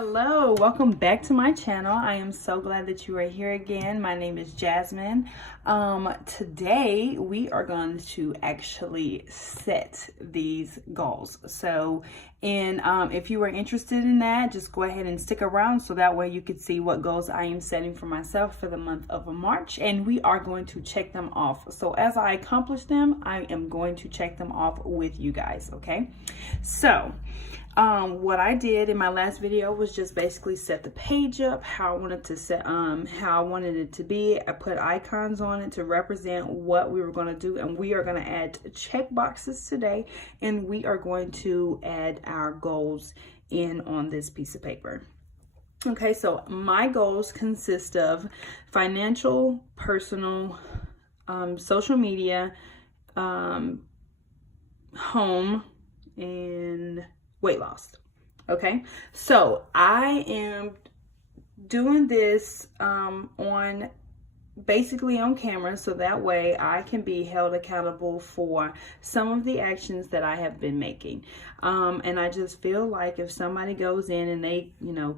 Hello, welcome back to my channel. I am so glad that you are here again. My name is Jasmine. Today we are going to actually set these goals. So if you are interested in that, just go ahead and stick around so that way you can see what goals I am setting for myself for the month of March, and we are going to check them off. So as I accomplish them, I am going to check them off with you guys, okay? So what I did in my last video was just basically set the page up how I wanted to set how I wanted it to be. I put icons on it to represent what we were going to do, and we are going to add check boxes today, and we are going to add our goals in on this piece of paper. Okay, so my goals consist of financial, personal, social media, home, and weight loss. Okay, so I am doing this basically on camera, so that way I can be held accountable for some of the actions that I have been making. And I just feel like if somebody goes in and they,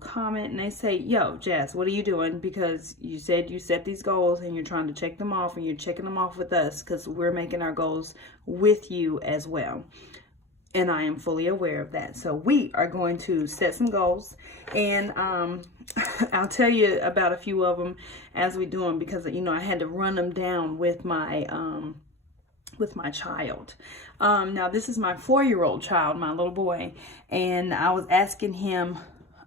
comment and they say, yo, Jazz, what are you doing? Because you said you set these goals and you're trying to check them off, and you're checking them off with us because we're making our goals with you as well. And I am fully aware of that. So we are going to set some goals, and I'll tell you about a few of them as we do them, because I had to run them down with my child. Now this is my 4-year-old child, my little boy, and I was asking him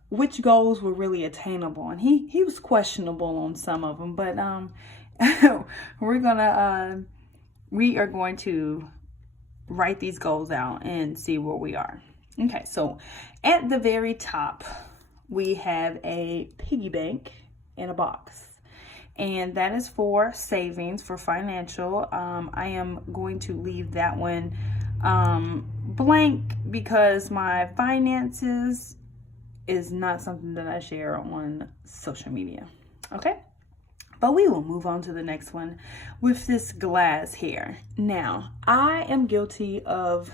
which goals were really attainable, and he was questionable on some of them, but we are going to write these goals out and see where we are. Okay, so at the very top, we have a piggy bank in a box, and that is for savings, for financial. I am going to leave that one blank because my finances is not something that I share on social media. Okay, but we will move on to the next one with this glass here. Now, I am guilty of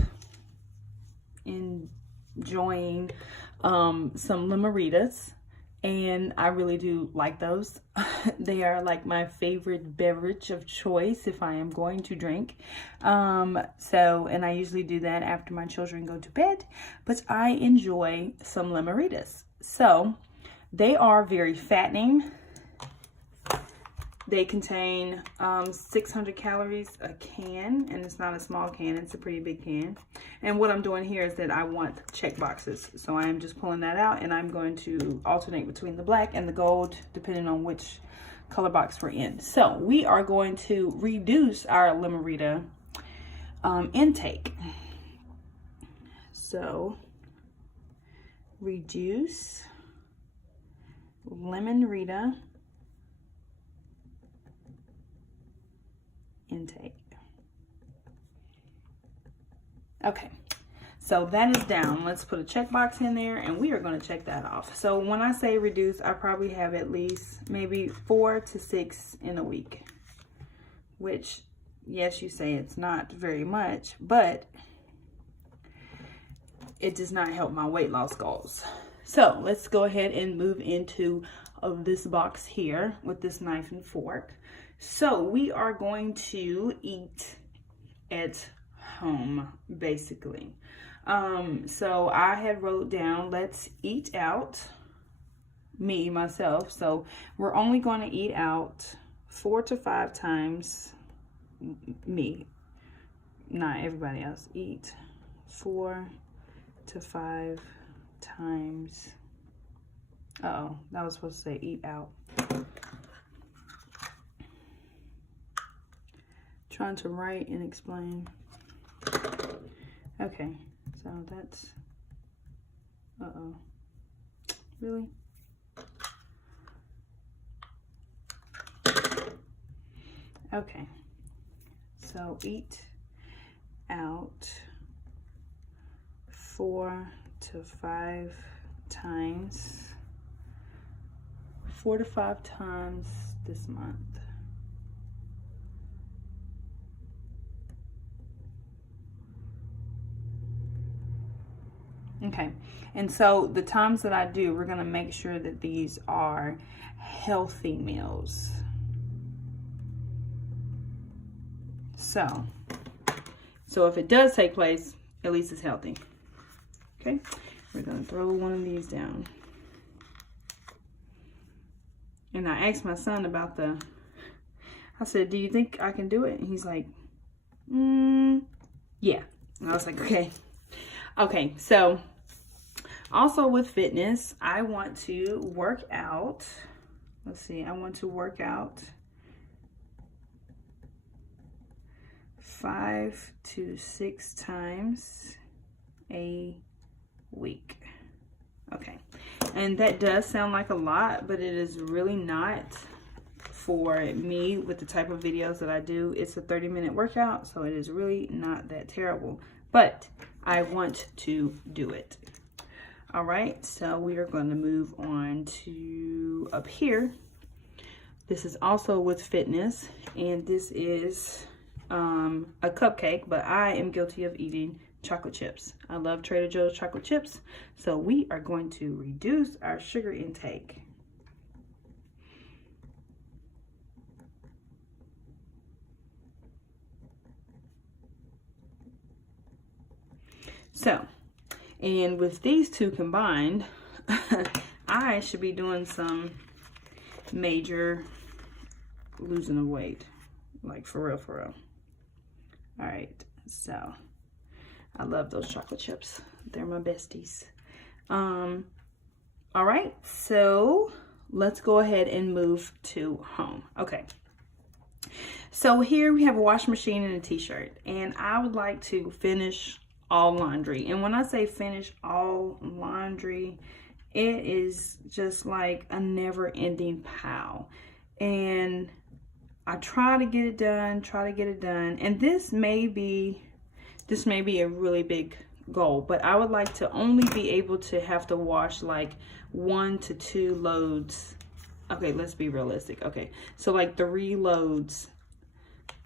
enjoying some limaritas, and I really do like those. They are like my favorite beverage of choice if I am going to drink. And I usually do that after my children go to bed, but I enjoy some limaritas. So they are very fattening. They contain 600 calories a can, and it's not a small can, it's a pretty big can. And what I'm doing here is that I want check boxes. So I am just pulling that out, and I'm going to alternate between the black and the gold depending on which color box we're in. So we are going to reduce our limerita intake. So reduce limerita intake. Okay, so that is down. Let's put a checkbox in there, and we are going to check that off. So when I say reduce, I probably have at least maybe 4 to 6 in a week, which, yes, you say it's not very much, but it does not help my weight loss goals. So let's go ahead and move into this box here with this knife and fork. So we are going to eat at home, basically. So I had wrote down, let's eat out, myself. So we're only going to eat out 4 to 5 times, me, not everybody else. Eat 4 to 5 times. Uh-oh, that was supposed to say eat out. Trying to write and explain. Okay, so that's, uh-oh, really? Okay, so eat out 4 to 5 times, 4 to 5 times this month. Okay, and so the times that I do, we're gonna make sure that these are healthy meals. So if it does take place, at least it's healthy. Okay, we're gonna throw one of these down. And I asked my son about I said, do you think I can do it? And he's like, yeah. And I was like, okay. Okay, so also with fitness, I want to work out. Let's see, I want to work out 5 to 6 times a week. Okay, and that does sound like a lot, but it is really not for me with the type of videos that I do. It's a 30-minute workout, so it is really not that terrible, but I want to do it. All right, so we are going to move on to up here. This is also with fitness, and this is a cupcake, but I am guilty of eating chocolate chips. I love Trader Joe's chocolate chips, so we are going to reduce our sugar intake. So, and with these two combined, I should be doing some major losing of weight, like for real, for real. All right, so I love those chocolate chips. They're my besties. All right, so let's go ahead and move to home. Okay. So here we have a washing machine and a t-shirt, and I would like to finish all laundry. And when I say finish all laundry, it is just like a never-ending pile. And I try to get it done, and this may be a really big goal, but I would like to only be able to have to wash like 1 to 2 loads. Okay, let's be realistic. Okay, so like 3 loads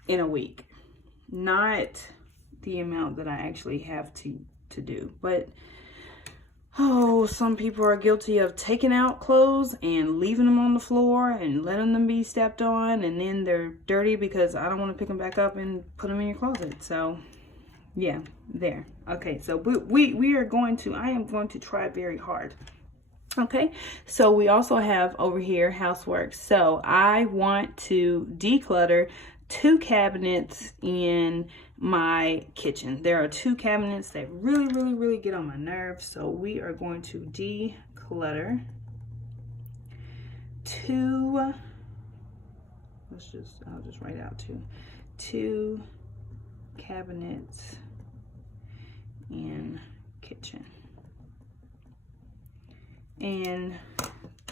in a week, not the amount that I actually have to do. But oh, some people are guilty of taking out clothes and leaving them on the floor and letting them be stepped on, and then they're dirty because I don't want to pick them back up and put them in your closet. So yeah, there. Okay, so we are going to, I am going to try very hard. Okay, so we also have over here housework. So I want to declutter 2 cabinets in my kitchen. There are 2 cabinets that really get on my nerves. So we are going to declutter 2, I'll just write out 2 cabinets in kitchen. And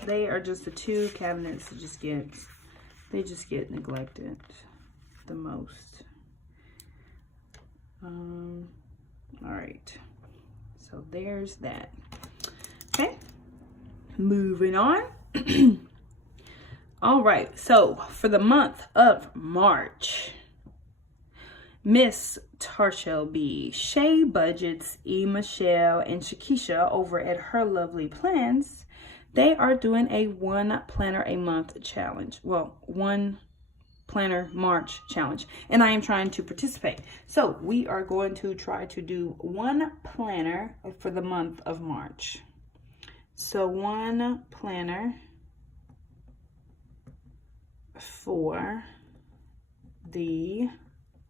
they are just the 2 cabinets that just get neglected the most. All right, so there's that. Okay, moving on. All right, so for the month of March, Miss Tarshell B, Shay Budgets, E. Michelle, and Shakisha over at Her Lovely Plans, they are doing a 1 planner a month challenge. Well, 1 planner March challenge, and I am trying to participate. So we are going to try to do 1 planner for the month of March. So 1 planner for the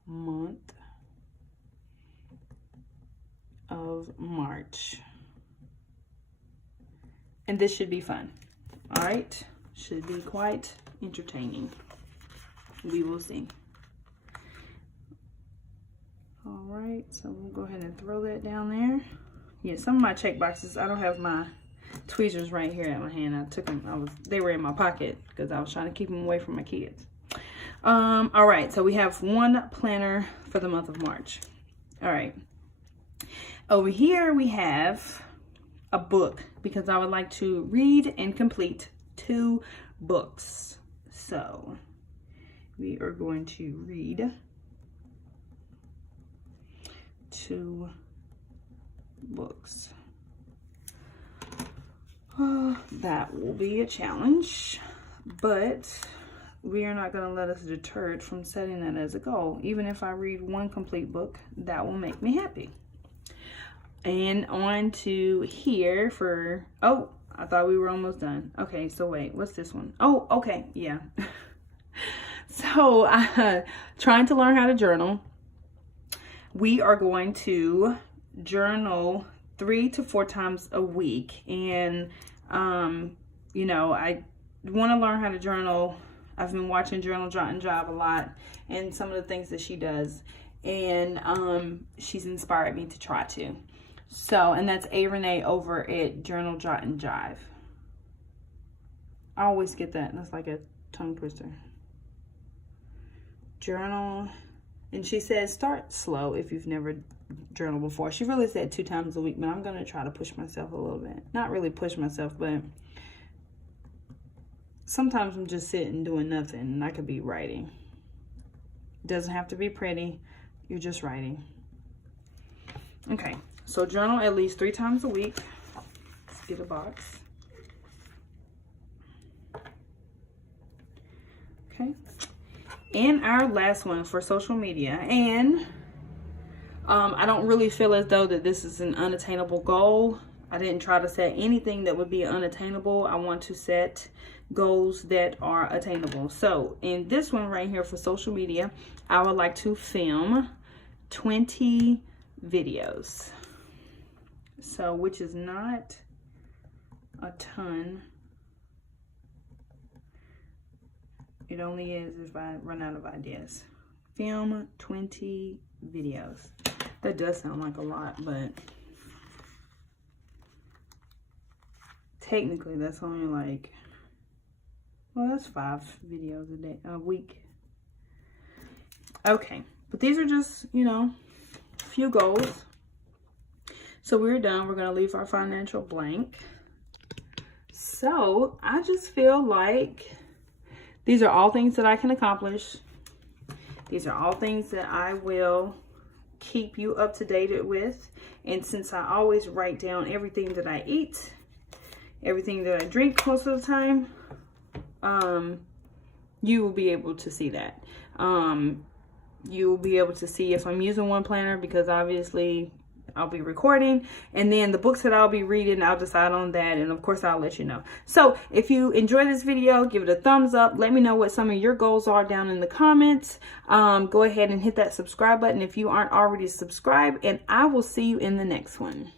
month of March. And this should be fun. All right, should be quite entertaining. We will see. All right, so we'll go ahead and throw that down there. Yeah, some of my check boxes, I don't have my tweezers right here at my hand. I took them, they were in my pocket because I was trying to keep them away from my kids. All right, so we have 1 planner for the month of March. All right, over here we have a book because I would like to read and complete 2 books. So we are going to read 2 books. that will be a challenge, but we are not going to let us deter from setting that as a goal. Even if I read one complete book, that will make me happy. And on to here for, oh, I thought we were almost done. Okay, so wait, what's this one? Oh, okay, yeah. So, trying to learn how to journal. We are going to journal 3 to 4 times a week. And, you know, I want to learn how to journal. I've been watching Journal Jot and Jive a lot and some of the things that she does. And she's inspired me to try to. So, and that's A. Renee over at Journal Jot and Jive. I always get that. That's like a tongue twister. Journal. And she says, start slow if you've never journaled before. She really said 2 times a week, but I'm going to try to push myself a little bit. Not really push myself, but sometimes I'm just sitting doing nothing and I could be writing. It doesn't have to be pretty. You're just writing. Okay, so journal at least 3 times a week. Let's get a box. Okay. And our last one for social media. And I don't really feel as though that this is an unattainable goal. I didn't try to set anything that would be unattainable. I want to set goals that are attainable. So in this one right here for social media, I would like to film 20 videos. So, which is not a ton. It only is if I run out of ideas. Film 20 videos. That does sound like a lot, but technically that's only like, well, that's 5 videos a week. Okay, but these are just, you know, a few goals. So we're done. We're going to leave our financial blank. So I just feel like these are all things that I can accomplish. These are all things that I will keep you up to date with. And since I always write down everything that I eat, everything that I drink most of the time, you will be able to see that. You will be able to see if I'm using one planner, because obviously I'll be recording, and then the books that I'll be reading, I'll decide on that, and of course I'll let you know. So if you enjoy this video, give it a thumbs up. Let me know what some of your goals are down in the comments. Go ahead and hit that subscribe button if you aren't already subscribed, and I will see you in the next one.